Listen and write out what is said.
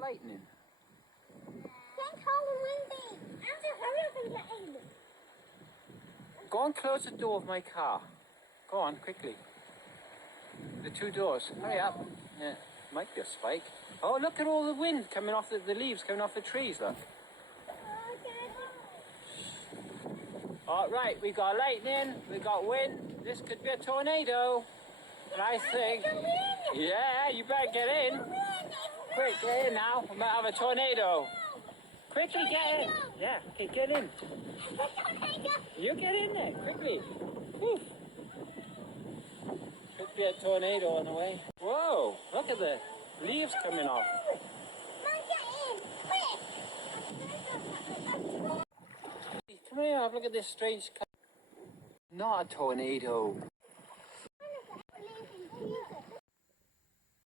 lightning. Get cold and windy. Andrew, hurry up and get in. Go and close the door of my car. Go on, quickly. The two doors. Hurry up. Yeah, might be a spike. Oh, look at all the wind coming off the leaves coming off the trees, look. All right, we got lightning, we got wind. This could be a tornado. And I think, yeah, you better get in. Quick, get in now. We might have a tornado. Quickly get in. Yeah, okay, get in. You get in there, quickly. Whew. Could be a tornado on the way. Whoa, look at the leaves coming off. Come here, have a look at this strange car. Not a tornado.